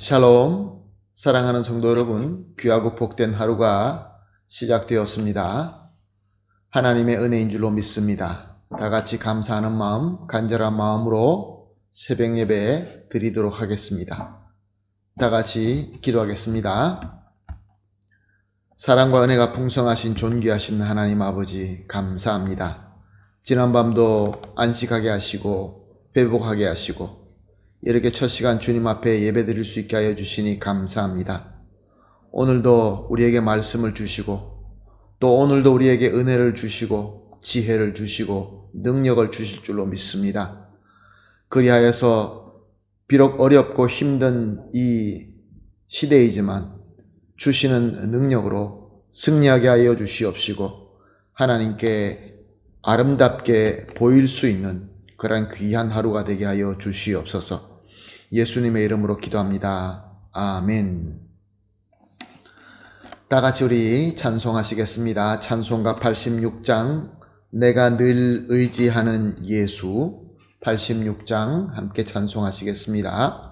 샬롬, 사랑하는 성도 여러분, 귀하고 복된 하루가 시작되었습니다. 하나님의 은혜인 줄로 믿습니다. 다 같이 감사하는 마음, 간절한 마음으로 새벽 예배 드리도록 하겠습니다. 다 같이 기도하겠습니다. 사랑과 은혜가 풍성하신 존귀하신 하나님 아버지 감사합니다. 지난밤도 안식하게 하시고 회복하게 하시고 이렇게 첫 시간 주님 앞에 예배 드릴 수 있게 하여 주시니 감사합니다. 오늘도 우리에게 말씀을 주시고 또 오늘도 우리에게 은혜를 주시고 지혜를 주시고 능력을 주실 줄로 믿습니다. 그리하여서 비록 어렵고 힘든 이 시대이지만 주시는 능력으로 승리하게 하여 주시옵시고 하나님께 아름답게 보일 수 있는 그런 귀한 하루가 되게 하여 주시옵소서. 예수님의 이름으로 기도합니다. 아멘. 다 같이 우리 찬송하시겠습니다. 찬송가 86장 내가 늘 의지하는 예수 86장 함께 찬송하시겠습니다.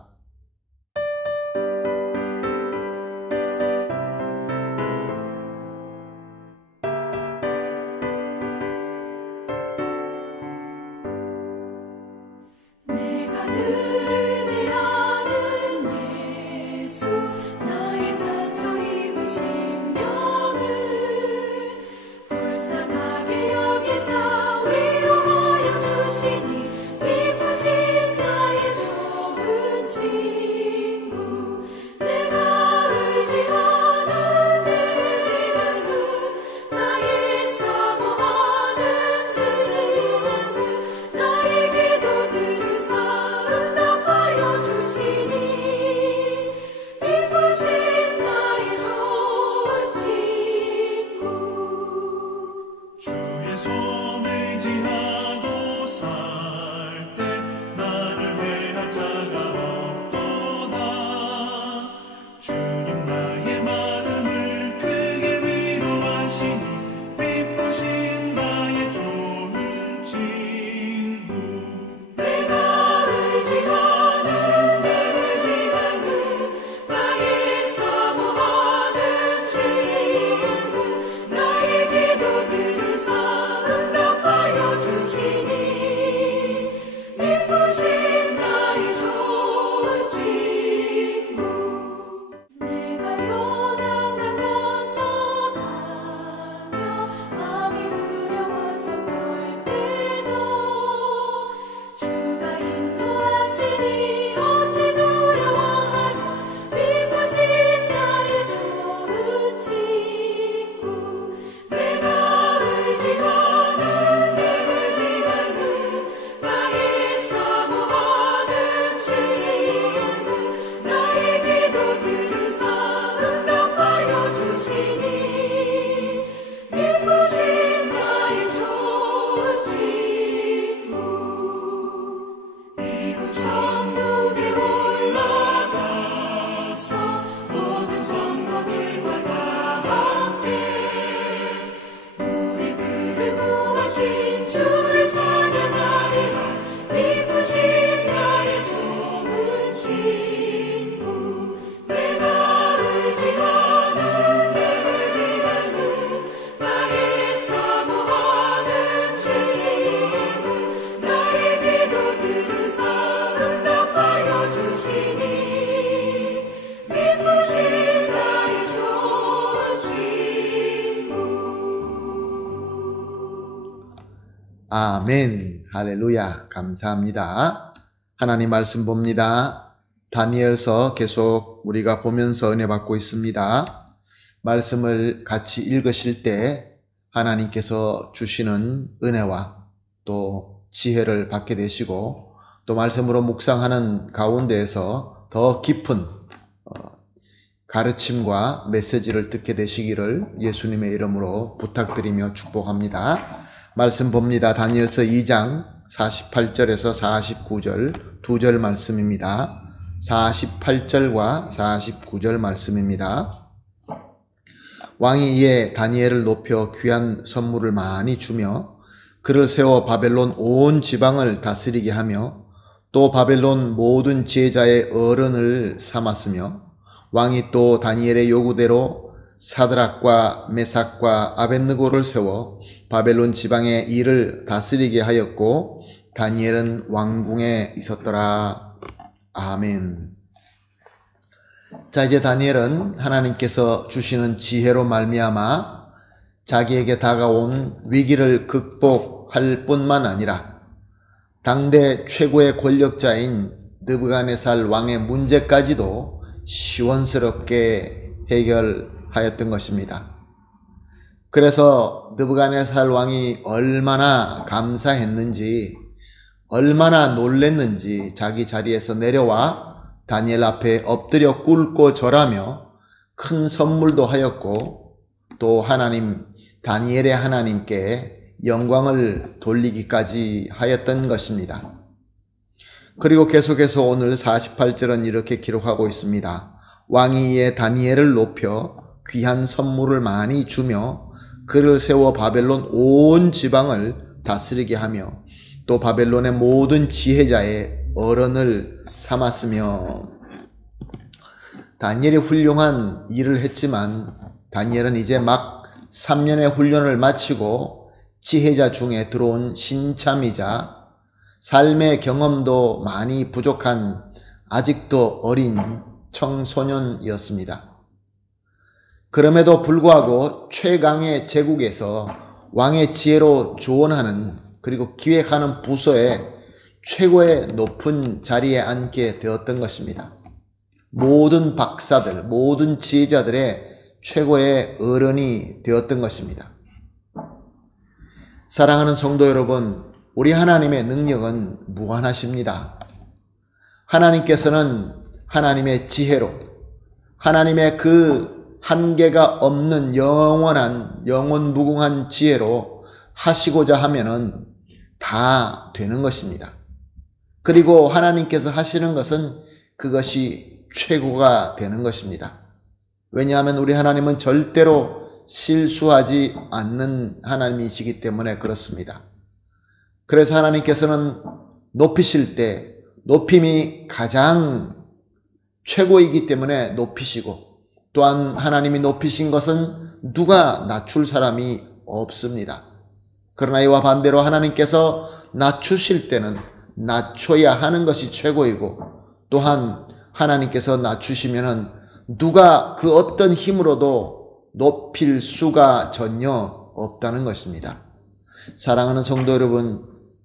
아멘. 할렐루야. 감사합니다. 하나님 말씀 봅니다. 다니엘서 계속 우리가 보면서 은혜 받고 있습니다. 말씀을 같이 읽으실 때 하나님께서 주시는 은혜와 또 지혜를 받게 되시고 또 말씀으로 묵상하는 가운데에서 더 깊은 가르침과 메시지를 듣게 되시기를 예수님의 이름으로 부탁드리며 축복합니다. 말씀 봅니다. 다니엘서 2장 48절에서 49절 두 절 말씀입니다. 48절과 49절 말씀입니다. 왕이 이에 다니엘을 높여 귀한 선물을 많이 주며 그를 세워 바벨론 온 지방을 다스리게 하며 또 바벨론 모든 지혜자의 어른을 삼았으며 왕이 또 다니엘의 요구대로 사드락과 메삭과 아벳느고를 세워 바벨론 지방의 일을 다스리게 하였고 다니엘은 왕궁에 있었더라. 아멘. 자, 이제 다니엘은 하나님께서 주시는 지혜로 말미암아 자기에게 다가온 위기를 극복할 뿐만 아니라 당대 최고의 권력자인 느부갓네살 왕의 문제까지도 시원스럽게 해결하였던 것입니다. 그래서 느부갓네살 왕이 얼마나 감사했는지, 얼마나 놀랬는지 자기 자리에서 내려와 다니엘 앞에 엎드려 꿇고 절하며 큰 선물도 하였고 또 다니엘의 하나님께 영광을 돌리기까지 하였던 것입니다. 그리고 계속해서 오늘 48절은 이렇게 기록하고 있습니다. 왕이 이에 다니엘을 높여 귀한 선물을 많이 주며 그를 세워 바벨론 온 지방을 다스리게 하며 또 바벨론의 모든 지혜자의 어른을 삼았으며. 다니엘이 훌륭한 일을 했지만 다니엘은 이제 막 3년의 훈련을 마치고 지혜자 중에 들어온 신참이자 삶의 경험도 많이 부족한 아직도 어린 청소년이었습니다. 그럼에도 불구하고 최강의 제국에서 왕의 지혜로 조언하는 그리고 기획하는 부서에 최고의 높은 자리에 앉게 되었던 것입니다. 모든 박사들, 모든 지혜자들의 최고의 어른이 되었던 것입니다. 사랑하는 성도 여러분, 우리 하나님의 능력은 무한하십니다. 하나님께서는 하나님의 지혜로, 하나님의 그 한계가 없는 영원한, 영원무궁한 지혜로 하시고자 하면은 다 되는 것입니다. 그리고 하나님께서 하시는 것은 그것이 최고가 되는 것입니다. 왜냐하면 우리 하나님은 절대로 실수하지 않는 하나님이시기 때문에 그렇습니다. 그래서 하나님께서는 높이실 때 높임이 가장 최고이기 때문에 높이시고, 또한 하나님이 높이신 것은 누가 낮출 사람이 없습니다. 그러나 이와 반대로 하나님께서 낮추실 때는 낮춰야 하는 것이 최고이고, 또한 하나님께서 낮추시면은 누가 그 어떤 힘으로도 높일 수가 전혀 없다는 것입니다. 사랑하는 성도 여러분,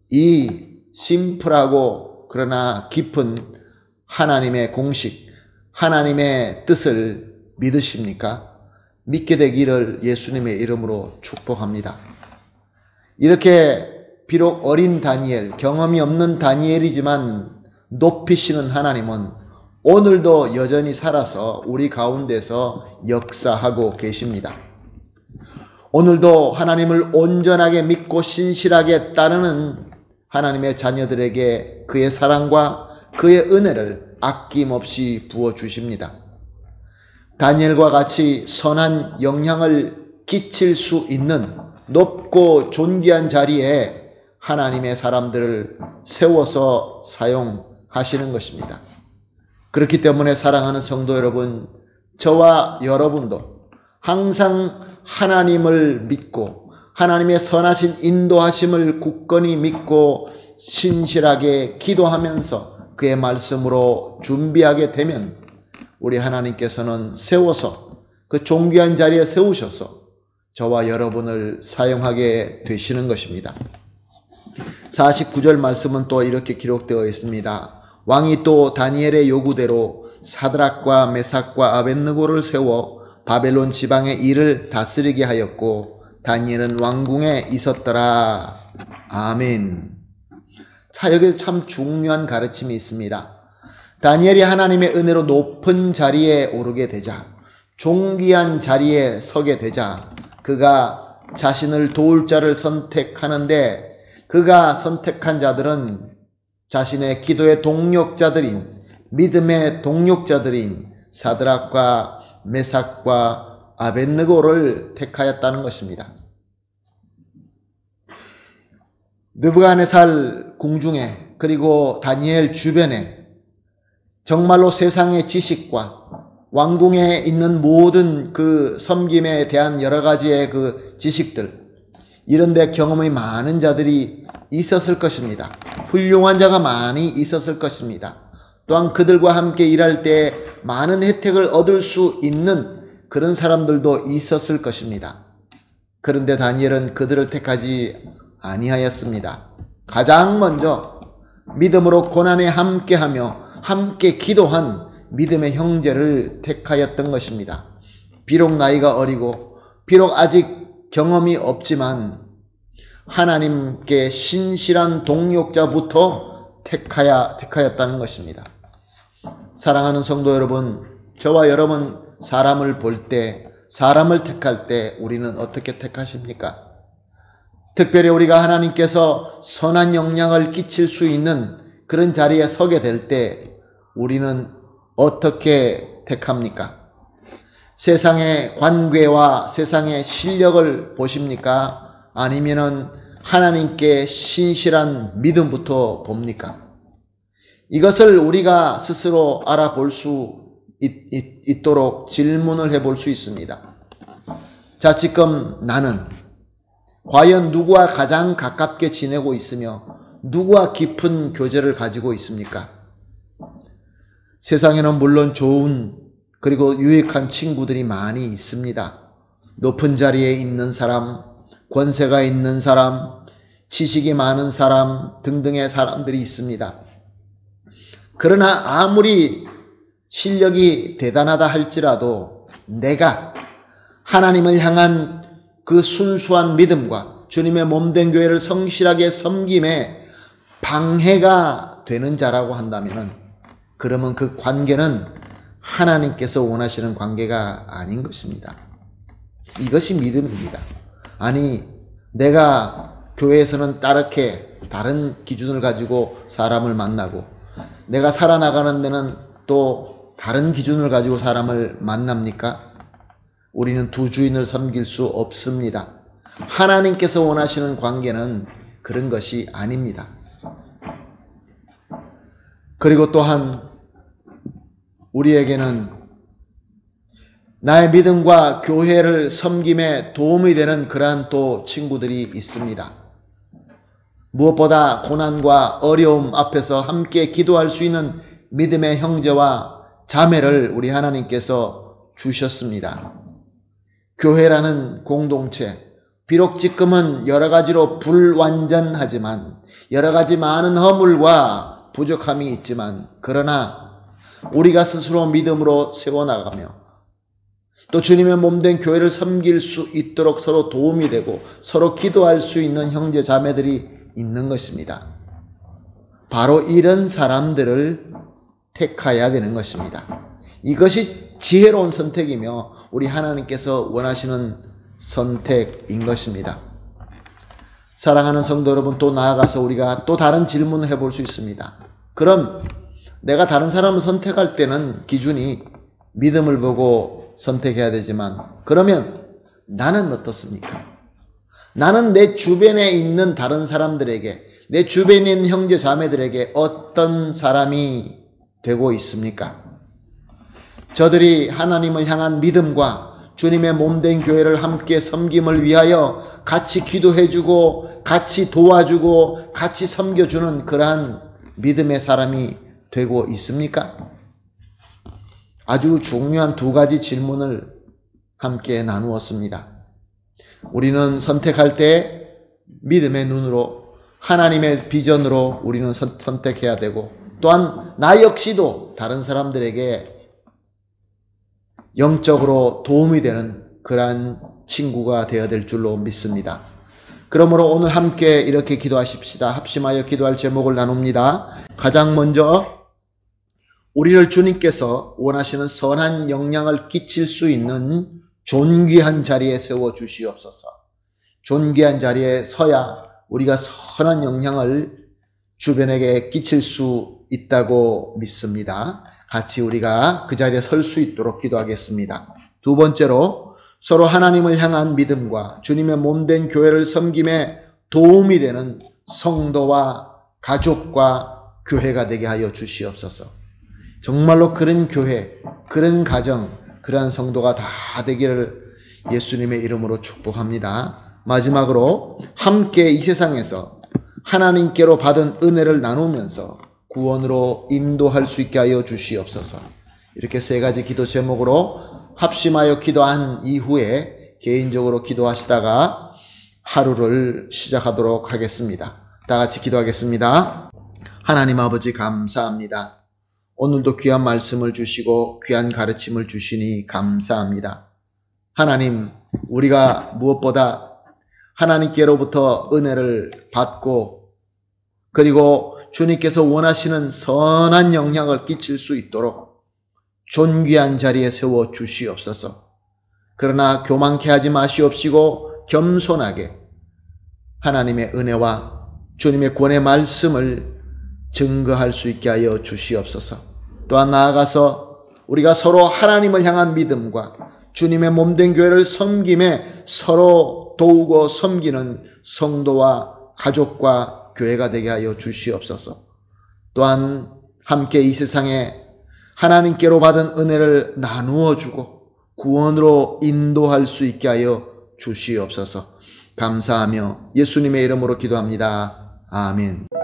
이 심플하고 그러나 깊은 하나님의 공식, 하나님의 뜻을 믿으십니까? 믿게 되기를 예수님의 이름으로 축복합니다. 이렇게 비록 어린 다니엘, 경험이 없는 다니엘이지만 높이시는 하나님은 오늘도 여전히 살아서 우리 가운데서 역사하고 계십니다. 오늘도 하나님을 온전하게 믿고 신실하게 따르는 하나님의 자녀들에게 그의 사랑과 그의 은혜를 아낌없이 부어주십니다. 다니엘과 같이 선한 영향을 끼칠 수 있는 높고 존귀한 자리에 하나님의 사람들을 세워서 사용하시는 것입니다. 그렇기 때문에 사랑하는 성도 여러분, 저와 여러분도 항상 하나님을 믿고 하나님의 선하신 인도하심을 굳건히 믿고 신실하게 기도하면서 그의 말씀으로 준비하게 되면 우리 하나님께서는 세워서 그 존귀한 자리에 세우셔서 저와 여러분을 사용하게 되시는 것입니다. 49절 말씀은 또 이렇게 기록되어 있습니다. 왕이 또 다니엘의 요구대로 사드락과 메삭과 아벳느고를 세워 바벨론 지방의 일을 다스리게 하였고 다니엘은 왕궁에 있었더라. 아멘. 자, 여기서 참 중요한 가르침이 있습니다. 다니엘이 하나님의 은혜로 높은 자리에 오르게 되자, 존귀한 자리에 서게 되자 그가 자신을 도울 자를 선택하는데, 그가 선택한 자들은 자신의 기도의 동력자들인, 믿음의 동력자들인 사드락과 메삭과 아벳느고를 택하였다는 것입니다. 느부갓네살 궁중에 그리고 다니엘 주변에 정말로 세상의 지식과 왕궁에 있는 모든 그 섬김에 대한 여러 가지의 그 지식들, 이런 데 경험이 많은 자들이 있었을 것입니다. 훌륭한 자가 많이 있었을 것입니다. 또한 그들과 함께 일할 때 많은 혜택을 얻을 수 있는 그런 사람들도 있었을 것입니다. 그런데 다니엘은 그들을 택하지 아니하였습니다. 가장 먼저 믿음으로 고난에 함께하며 함께 기도한 믿음의 형제를 택하였던 것입니다. 비록 나이가 어리고 비록 아직 경험이 없지만 하나님께 신실한 동역자부터 택하였다는 것입니다. 사랑하는 성도 여러분, 저와 여러분 사람을 볼 때, 사람을 택할 때 우리는 어떻게 택하십니까? 특별히 우리가 하나님께서 선한 영향을 끼칠 수 있는 그런 자리에 서게 될 때 우리는 어떻게 택합니까? 세상의 관계와 세상의 실력을 보십니까? 아니면은 하나님께 신실한 믿음부터 봅니까? 이것을 우리가 스스로 알아볼 수 있도록 질문을 해볼 수 있습니다. 자, 지금 나는 과연 누구와 가장 가깝게 지내고 있으며 누구와 깊은 교제를 가지고 있습니까? 세상에는 물론 좋은 그리고 유익한 친구들이 많이 있습니다. 높은 자리에 있는 사람, 권세가 있는 사람, 지식이 많은 사람 등등의 사람들이 있습니다. 그러나 아무리 실력이 대단하다 할지라도 내가 하나님을 향한 그 순수한 믿음과 주님의 몸된 교회를 성실하게 섬김에 방해가 되는 자라고 한다면 그러면 그 관계는 하나님께서 원하시는 관계가 아닌 것입니다. 이것이 믿음입니다. 아니, 내가 교회에서는 다르게 다른 기준을 가지고 사람을 만나고 내가 살아나가는 데는 또 다른 기준을 가지고 사람을 만납니까? 우리는 두 주인을 섬길 수 없습니다. 하나님께서 원하시는 관계는 그런 것이 아닙니다. 그리고 또한 우리에게는 나의 믿음과 교회를 섬김에 도움이 되는 그러한 또 친구들이 있습니다. 무엇보다 고난과 어려움 앞에서 함께 기도할 수 있는 믿음의 형제와 자매를 우리 하나님께서 주셨습니다. 교회라는 공동체, 비록 지금은 여러 가지로 불완전하지만 여러 가지 많은 허물과 부족함이 있지만 그러나 우리가 스스로 믿음으로 세워나가며 또 주님의 몸된 교회를 섬길 수 있도록 서로 도움이 되고 서로 기도할 수 있는 형제 자매들이 있는 것입니다. 바로 이런 사람들을 택해야 되는 것입니다. 이것이 지혜로운 선택이며 우리 하나님께서 원하시는 선택인 것입니다. 사랑하는 성도 여러분, 또 나아가서 우리가 또 다른 질문을 해볼 수 있습니다. 그럼 내가 다른 사람을 선택할 때는 기준이 믿음을 보고 선택해야 되지만 그러면 나는 어떻습니까? 나는 내 주변에 있는 다른 사람들에게, 내 주변에 있는 형제 자매들에게 어떤 사람이 되고 있습니까? 저들이 하나님을 향한 믿음과 주님의 몸된 교회를 함께 섬김을 위하여 같이 기도해주고 같이 도와주고 같이 섬겨주는 그러한 믿음의 사람이 되고 있습니까? 아주 중요한 두 가지 질문을 함께 나누었습니다. 우리는 선택할 때 믿음의 눈으로 하나님의 비전으로 우리는 선택해야 되고 또한 나 역시도 다른 사람들에게 영적으로 도움이 되는 그러한 친구가 되어야 될 줄로 믿습니다. 그러므로 오늘 함께 이렇게 기도하십시다. 합심하여 기도할 제목을 나눕니다. 가장 먼저 우리를 주님께서 원하시는 선한 영향을 끼칠 수 있는 존귀한 자리에 세워 주시옵소서. 존귀한 자리에 서야 우리가 선한 영향을 주변에게 끼칠 수 있다고 믿습니다. 같이 우리가 그 자리에 설 수 있도록 기도하겠습니다. 두 번째로 서로 하나님을 향한 믿음과 주님의 몸된 교회를 섬김에 도움이 되는 성도와 가족과 교회가 되게 하여 주시옵소서. 정말로 그런 교회, 그런 가정, 그러한 성도가 다 되기를 예수님의 이름으로 축복합니다. 마지막으로 함께 이 세상에서 하나님께로 받은 은혜를 나누면서 구원으로 인도할 수 있게 하여 주시옵소서. 이렇게 세 가지 기도 제목으로 합심하여 기도한 이후에 개인적으로 기도하시다가 하루를 시작하도록 하겠습니다. 다 같이 기도하겠습니다. 하나님 아버지 감사합니다. 오늘도 귀한 말씀을 주시고 귀한 가르침을 주시니 감사합니다. 하나님, 우리가 무엇보다 하나님께로부터 은혜를 받고 그리고 주님께서 원하시는 선한 영향을 끼칠 수 있도록 존귀한 자리에 세워 주시옵소서. 그러나 교만케 하지 마시옵시고 겸손하게 하나님의 은혜와 주님의 구원의 말씀을 증거할 수 있게 하여 주시옵소서. 또한 나아가서 우리가 서로 하나님을 향한 믿음과 주님의 몸된 교회를 섬김에 서로 도우고 섬기는 성도와 가족과 교회가 되게 하여 주시옵소서. 또한 함께 이 세상에 하나님께로 받은 은혜를 나누어 주고 구원으로 인도할 수 있게 하여 주시옵소서. 감사하며 예수님의 이름으로 기도합니다. 아멘.